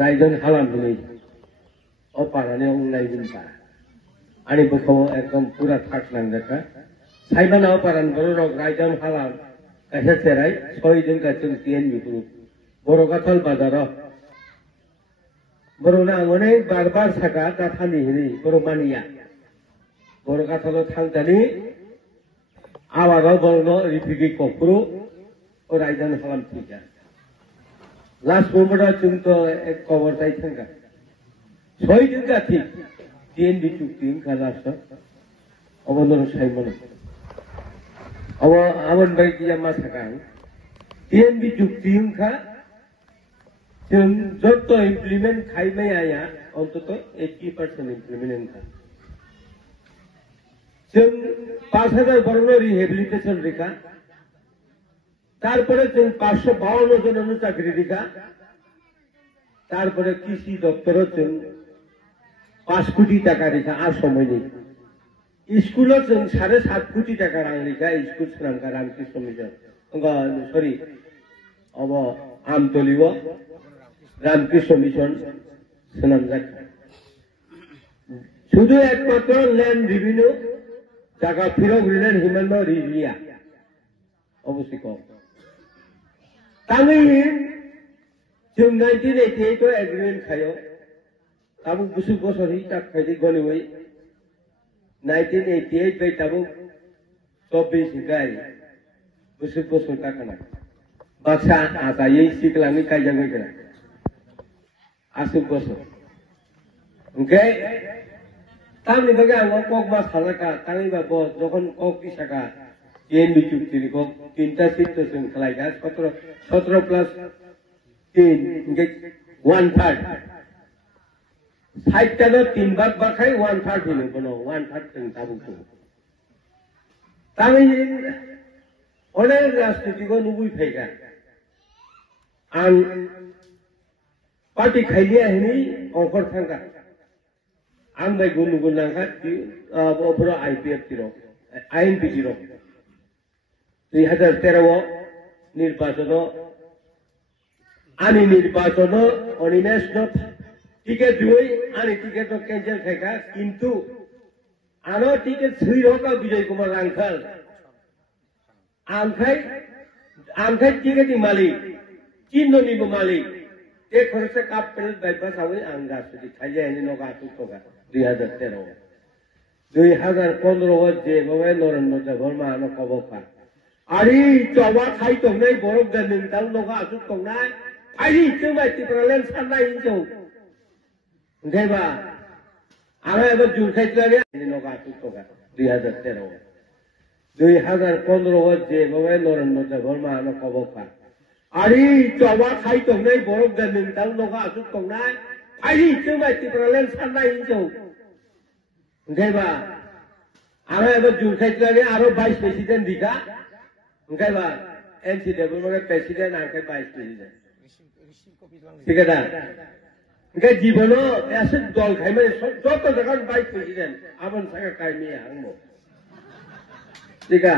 रायजन हालामनि अपाराने उंनाय बिनता आनी बखौ एकदम पूरा थाक नांजाखा साइबाना अपारान बरक रायजन हालाम काहे सेराय 6 दिन का जों टिएन बिफुरु बरगाथल बाजाराव बरना अने बार सागा दाथानि हिनि बरमानिया बरगाथल थांजानि आवागाव बरनो रिफिगि कफ्रु रायजन हालाम थिगा लास्ट मोमेंट जों तो एक कवर जाय थांगा 6 दिन का थी टिएन बि चुक्ति खालास अबनर साइमन अब आवन बाय किया मा थागा टिएन बि चुक्ति खा जों जत इमप्लीमेंट खाइबाय आया अंतत 80% इमप्लीमेंट खा जों 5000 बरनो रिहेबिलिटेशन रेखा तारपरे जों 552 जननो चाकरी रेखा तारपरे कृषि दफ्तर जों 5 कोटी टाका रेखा आ समयनि स्कूल जों 7.5 कोटी टाका रां रेखा स्कूल सोरांका रामकृष्ण मिशन सॉरी अब आमतलिव रामकृष्ण मिशन सोनामजाखा शुद्ध एकमात्र लैंड रेवेन्यू जागा फिरक रिलेन हिमन्द रिजिया अवश्य कम तांगै जों 1988 तो एग्रीमेंट खायो ताबु बुसु बोसोरनि थाखाय गनिवै 1988 बाय ताबु 24 गाय बुसु बोसोर थाखाना बाक्सा आजायै सिगलांनि कायजाङै गोना आसु बोसोर ओंखाय तांनि बागै आं कक मा सालाका तांनि बाबो जखन कक किसाका टिएन बि चुक्तिनि कक 3टा सीट जों खालायगा 17 प्लस 3 ओंखाय 1/3 साइटटानो 3 बार बाखाय 1/3 होनो बनो 1/3 जों ताबुखौ तांनि अनेक राजनीतिखौ नुबुय फैगा आं पार्टी खाइलिया हिनि अंकर थांगा आं बाय गुन नांखा अफरो आईपीएफ तिरो आईएनपी तिरो 2013 निर्वाचन आनी निर्वाचन अनिनेशन टिकेट दुई आनी टिकेट कैंसिल खायका किंतु आनो टिकेट छुइरोका विजय कुमार रांखल आमखाय टिकेट मालिक चिन्हनि मालिक ते खरसे काप पेल बायबा सावै आं गासै खायजायनि नगा तुका 2015 जे बवे नरेंद्र वर्मा न कबका आरि चवा खाइ तंनाय बरफ गनों तां नगा आसु तंनाय आरि जोमाय तिप्रालेन साननाय हिंजौ ओंखायबा आं एबा जुखायलानि नगा आसु तका 2015 जे बवे नरेंद्र वर्मा न कबका आरि चवा खाइ तंनाय बरफ गनों तां नगा आसु तंनाय आरि जोमाय तिप्रालेन साननाय हिंजौ ओंखायबा आं एबा जुखायलानि आरो भाइस प्रेसिडेंट दिखा ओंखायबा एनसी डेभलपमेंट प्रेसिडेंट आंखाय भाइस प्रेसिडेंट ठीक है दा ओंखाय जीवनो ऐसे दल खायमाय जत जगह भाइस प्रेसिडेंट आबन सागा कायमी हांमो ठीक है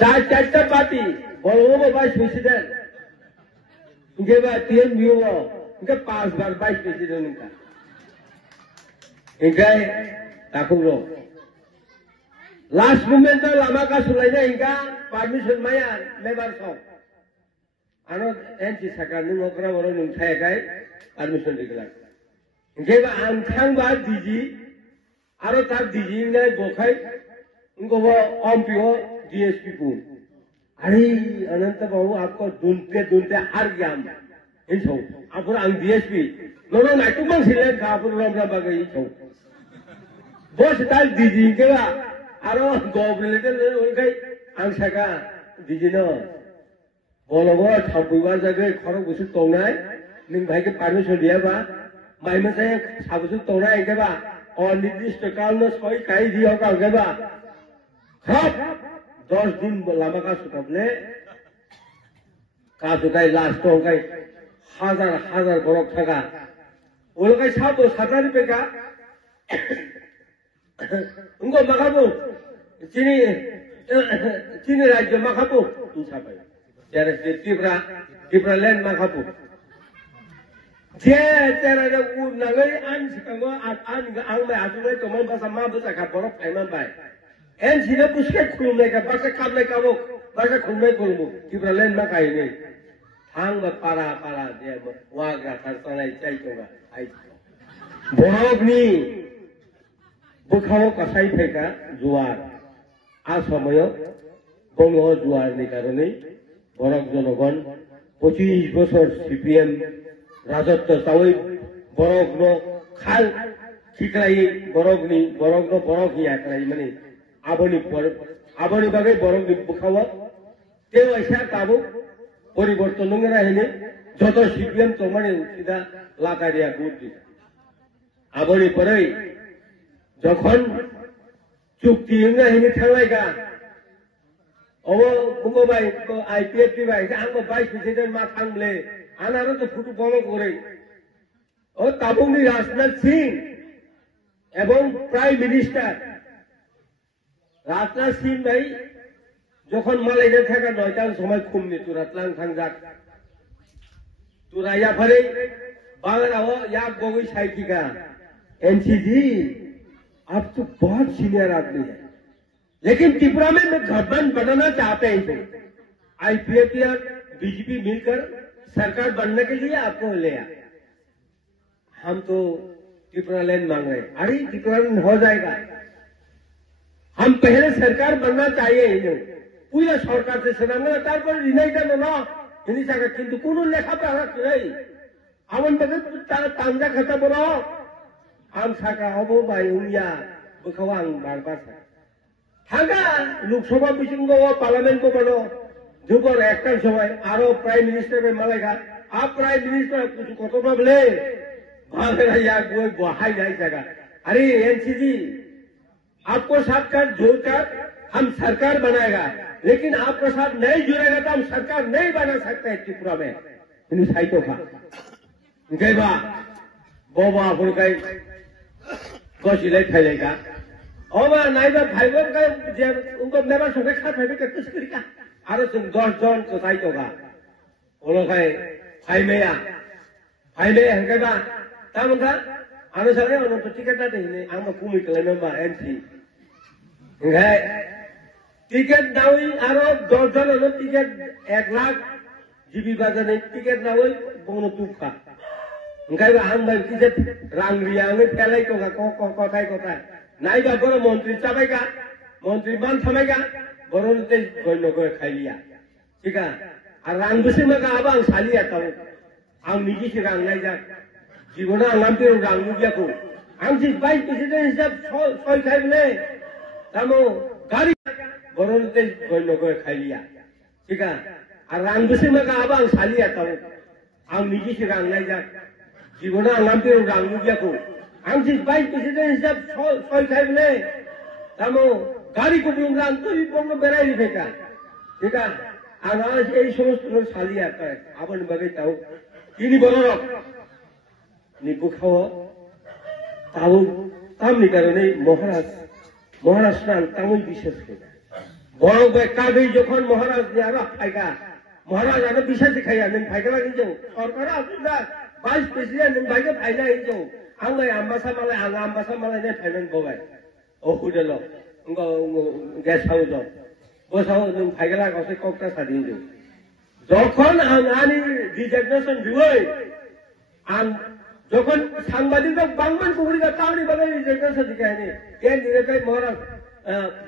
चारटा पार्टी बलगो भाइस प्रेसिडेंट ओंखायबा टीएन बिओ ओंखाय 5 बार भाइस प्रेसिडेंट ओंखा ओंखाय ताकुरो लास्ट मोमेंट लामा का सुलायना इनका परमिशन माया लेबर सौ आनो एनसी सरकार नि नकरा बरो नंथायखाय परमिशन दिगला ओंखायबा आं थांबा दिजि आरो तार दिजि ने बखाय उनको एमपीओ डीएसपी को अरे अनंत बाबू आपको दुनते हार गया इन सौ आपुर आं डीएसपी नोनो नाइटु मांसिलेन का आपुर रमरा बागै इन सौ बस तार दिजि केबा आरो गभर्नमेंट ओंखाय आं सागा दिजिनो बलगो थाबैबा जागे खरं बुसु तंनाय नों भाइके परमिशन दियाबा माइमा जाय साबुसु तंनाय एकेबा अनिर्दिष्ट कालनो सय काई दियो का एकेबा खब 10 दिन लामा का सुकाबले का सुकाय लास्ट ओंखाय हजार बरक थाका ओलकाय साबो सातारि पेका उनको मखाबो चीनी राज्य मखाबो तुसाबाय जेरै त्रिपुरा लैंड मखाबो যে তেরারে উনাঙ্গই আন সিকাঙ্গো আন আংবাই আজুলাই তোমার বাসা মা বাসা খাবরক ফাইমান বাই এন সিনে পুষ্কে খুলুমনাইকা বাসা খাবনাই কাবো বাসা খুলুমনাই করবো ত্রিপুরা লেন মা কাহিনী थांबा पारा पारा जे वाग्रा थारसानाय जायखौबा आइ बरफनि बोखाव कसाय फैका जुवार आसामाव बंग जुवारनि कारणे बरफ जनगण 25 বছর সিপিএম রাজত্ব চাওই বরফনো খাল ঠিকলাই বরফনি বরফনি আকলাই মানে আবনি বাগে বরফনি बोखाव তেও এসা কাবু পরিবর্তন নঙ্গরাহিনে যত সিপিএম তোমানে উঠিদা লাকারিয়া গুটি আবরি পরে যখন চুক্তি নঙ্গরাহিনে থাংলাইগা অব বুঙ্গবাই আইপিএফটি বাই আঙ্গো ভাইস প্রেসিডেন্ট মা থাংলে আনারো তো ফুটু বড় করে ও তাবুংনি রাজনাথ সিং এবং প্রাইম মিনিস্টার রাজনাথ সিং ভাই যখন মালাইজা থাকা 9টার সময় খুমনি তুরাতলাং থাংজাক तुराया भरे बांग्लाओ याक गोगी साइकी का एनसीजी आप तो बहुत सीनियर आदमी है लेकिन त्रिपुरा में गवर्नमेंट बनाना चाहते हैं तो आईपीएफ या बीजेपी मिलकर सरकार बनने के लिए आपको ले आए हम तो त्रिपुरा लैंड मांग रहे हैं अरे त्रिपुरा लैंड हो जाएगा हम पहले सरकार बनना चाहिए इन्हें पूरा सरकार से सरांगा तार पर यूनाइटेड ना ini jaga kintu kuno lekha para kurai awan bagai tangja kata boro am saka obo bai unya bukawang barbasa thaga lok sabha bisinggo parliament ko bano jubor ekta সময় aro prime minister be malaika आप prime minister कुछ कतो बबले भागरा या कोई बहाई नहीं जाएगा अरे एनसीजी आपको साथ कर जोड़कर हम सरकार बनाएगा लेकिन आपके साथ नहीं जुड़ेगा तो हम सरकार नहीं बना सकते त्रिपुरा में इन साइटों का कई बार बोबा बुड़काई कोशिले फैलेगा और नहीं तो फाइबर का जब उनको मेरा सुबह खा फाइबर का कुछ करेगा अरे तुम 10 जन को साइटों का वो लोग है फाइमेया कई बार तब उनका आने साले उन्होंने तो टिकट ना देने आम कुमी कले में एनसी है टिकेट दावी आरो 10 जन हलो टिकेट 1 लाख जीबी बाजाने टिकेट दावी बोनो तुखा ओंखाय बा आं बाय टिकेट रांगरियानो फेलाय तो कथाय नाय बा बरो मंत्री चाबायगा मंत्री मान थामायगा बरोते गयनो गय खाइलिया ठीका आ रां बसे मगा आबा आं सालिया ताव आं निजि से रां नाय जा जीवना आं पे रां नुगियाखौ आं जि भाइस प्रेसिडेंट हिसाब सय खाइबले तामो गाड़ी बरोते गयनो गय खाइलिया ठीका आ रां बसे मगा आबा आं सालिया ताव आं निजि से रां नाय जा जीवना आं पे रां नुगियाखौ आं जि भाइस प्रेसिडेंट हिसाब सय खाइबले तामो गाड़ी को बुंगा आं तो बंग बेराय फेका ठीका आं এই সমস্ত সালিয়া তাই আবন বাগে তাও তিনি বড়রক নিবুখাও তাও তামনি কারণে মহারাষ্ট্র তামই বিশেষ করে বড় কাগজ যখন মহারাজ নিয়ারা ফাইকা মহারাজ আরো বিশেষ খাইয়া নং ফাইকা লাগি যাও সরকার আপনারা ভাইস প্রেসিডেন্ট নং ফাইকা ফাইনা হই যাও आंलाय आम्बासा मालाय ने फाइनान बबाय ओ हुदेलंगो गेस्ट हाउस बसाव नों फाइगला गावसे कक्टा सादिन जो যখন आंगानि डिजिगनेशन जुय आं যখন সাংবাদিক বাংমান কুড়িগা তাওনি বাগে ডিজিগনেशन দিকানি কেন দিকে মহারাজ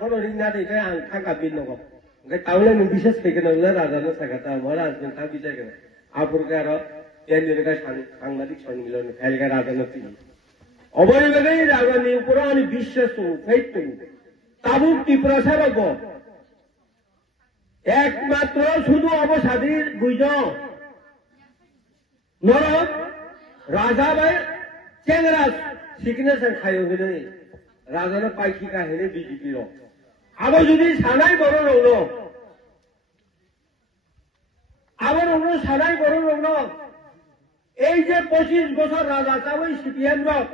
বড় রিংনা দিকে आं थांगा बिनगो गे तावले नों बिशेष फैगोन राजानो सागाता महाराज नों था बिजागोन आपुरकार केन दिके সাংবাদিক সম্মেলন ফেলগা রাজানো তিনি অবৈবাগে রাজানি উপর আমি বিশ্বাস ফেইত তাবুক ত্রিপুরা সারব একমাত্র শুধু অবসাদীর বুঝ নরক রাজা ভাই চেংরা সিগনেচার খাইও হলে রাজানো পাইখিকা হেনে বিজেপির আবার যদি সানাই বড় রৌল আবার অন্য সানাই বড় রৌল এই যে 25 বছর রাজা চাওই সিপিএম রক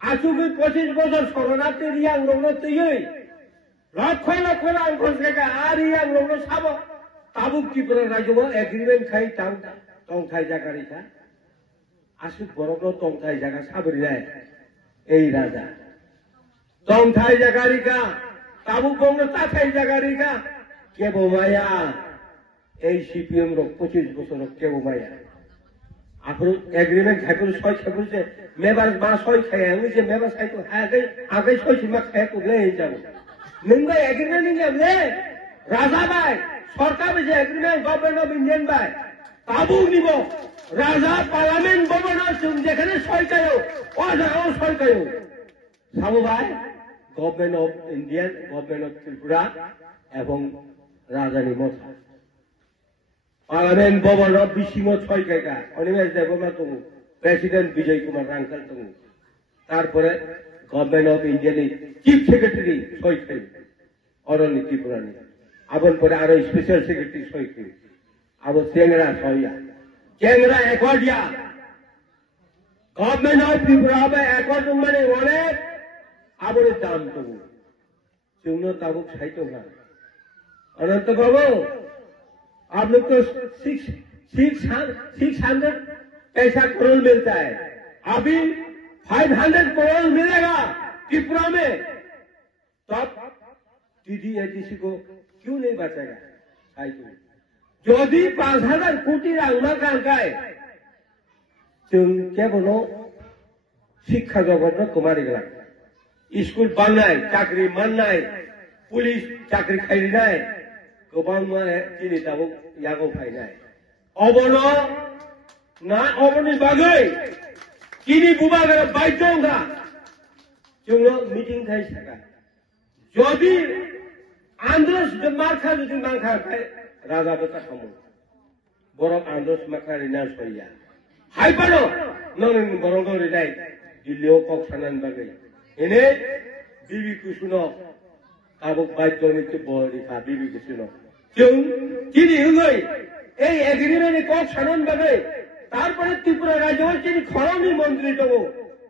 আসুকি 25 বছর শরণার্থী রিয়াং রৌল তুই লক্ষ লক্ষ আঙ্কস লেখা আর ইয়াং রৌল সাব তাবুক ত্রিপুরা রাজ্য এগ্রিমেন্ট খাই টাং খাই জাকারিকা 아직 버럭로 똥타이 자가 사버리네. 에이 라자. 똥타이 자가리가 따북봉로 따타이 자가리가 깨보마야. 에이 CPM으로 꽂혀주고서로 깨보마야. 앞으로 에그리멘트 할거를 서익해보세요. 매발 마 서익해야 이제 매발 사이고 아그 서익이 막 해고 그래 이자고. 뭔가 에그리멘트인가 왜? রাজাবাই সরকার যে এগ্রিমেন্ট গভর্নমেন্ট অফ ইন্ডিয়ান বাই তাবুক নিব রাজা পার্লামেন্ট গভর্নর যেখানে সরকার ও জায়গাও সরকার সাবু ভাই government of Indian government of Tripura এবং রাজধানী মথা পার্লামেন্ট গভর্নর বিসিং সরকার অনিমেষ দেববর্মা দङ প্রেসিডেন্ট বিজয় কুমার রাঙ্কাল দङ তারপরে গভর্নমেন্ট অফ ইন্ডিয়ানি চিফ সেক্রেটারি সরকার অরণ্য ত্রিপুরানি abon pore aro special secretary soiki abo chengra soya chengra accordia government of tripura ba accord mane onek abore dam tobu chungno tabuk saito na anant babu आप लोग तो 600 पैसा करोड़ मिलता है अभी 500 करोड़ मिलेगा त्रिपुरा में तो आप TDATC को क्यों नहीं बचेगा যদি 5,000 কোটি রাংমা কাঙ্কায় जों केवल शिक्षा जगत कुमारीगला स्कूल बांनाय चाकरी माननाय पुलिस चाकरी खायनाय गोबां माने दिनै दाबो यागौ फायनाय अबन ना अबनि बागै किनि बुबागरा बायजोंगा जोंनो मिटिं थाय सागा যদি आंध्रस मार्का जुदि मांखाय राजा बता खामो बरक आंध्रस माखारि ना सैया हायबानो नों बरक रिलाय दिल्लीयाव कक सानान बागै एने बिबि कुसुनो आबक बायजोंनि बरिखा बिबि कुसुनो जों दिनै हगै এই এগ্রিমেন্টে কক সানান बागै তারপরে ত্রিপুরা রাজ্যের যিনি খরমনি মন্ত্রী দङ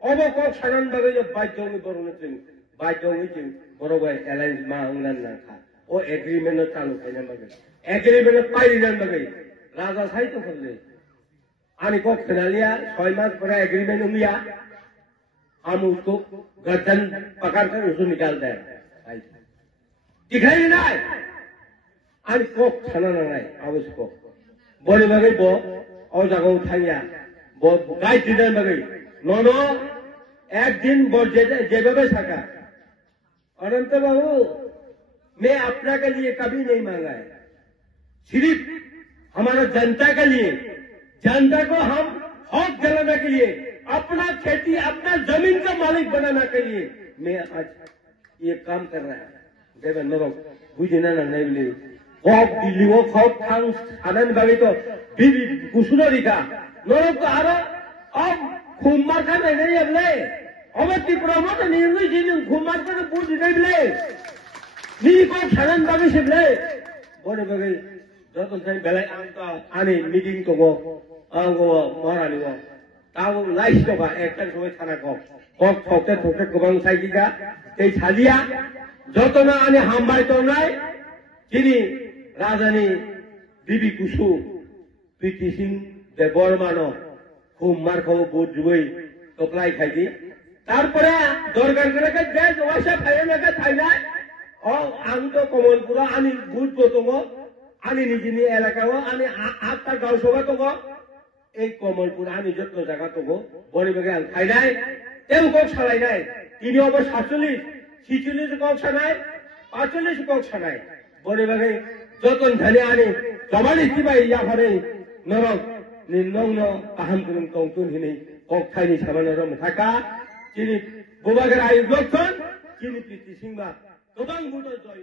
অব কক সানান बागै बायजोंनि बरनो जों बायजोंनि जों बरबाय एलायन्स मा हंनान नाखा ओ एग्रीमेंट चालू खायना बागै एग्रीमेंट पाइरिनान बागै राजा साइतो खले आनी को खनालिया 6 मास पर एग्रीमेंट उमिया हम उसको गर्दन पकड़ कर उसको निकालते हैं दिखाई नहीं आनी को खनाना नहीं अब उसको बोले बागै बो और जगह उठाइया बो गाइड दिनन बागै नो एक दिन बोल जेबे सका अनंत बाबू मैं अपना के लिए कभी नहीं मांगा है सिर्फ हमारा जनता के लिए जनता को हम हक दिलाने के लिए अपना खेती अपना जमीन का मालिक बनाने के लिए मैं आज ये काम कर रहा है देवन नरक बुझना नहीं बोले हक दिल्ली वो हक थांग आनंद बाबी तो बीबी कुसुनरी का नरक तो आरो अब खुमार का नहीं अबले अब त्रिपुरा में तो नहीं जी खुमार का तो पूछ नहीं बोले नी को सानन बागै सिबले बोले बागै जतन थाय बेलाय आनी मीटिंग दङ आंगो मारानि वो ताव लाइस दबा एकटा समय थाना को कक थकते गोबां साइगिगा दै सालिया जतना आनी हामबाय दंनाय जिनि राजानि बिबि कुसु पिटि सिंह देबरमानो खुमारखौ बुजुबै टपलाय खायदि तारपरे दरगार गरे बे जवासा फायनागा थायनाय आं तो कमलपुरा आनी बुथ दङ आनी निजिनि एलाकायाव आनी 8टा गावसभा दङ এই कमलपुर आनी जत्न जागा दङ बरे बागै आं थायनाय तेव कक सालायनाय तिनि अब 47 46 कक सानाय 45 कक सानाय बरे बागै जतन थाने आनी जमानि तिबाय याफारे नरक निन्नंनो आहाम कुरुं तंतुन हिनै कक थायनि सामानरम थाका तिनि बुबागेर आयु लक्षण तिनि पिटि सिंबा गोबां बुद जय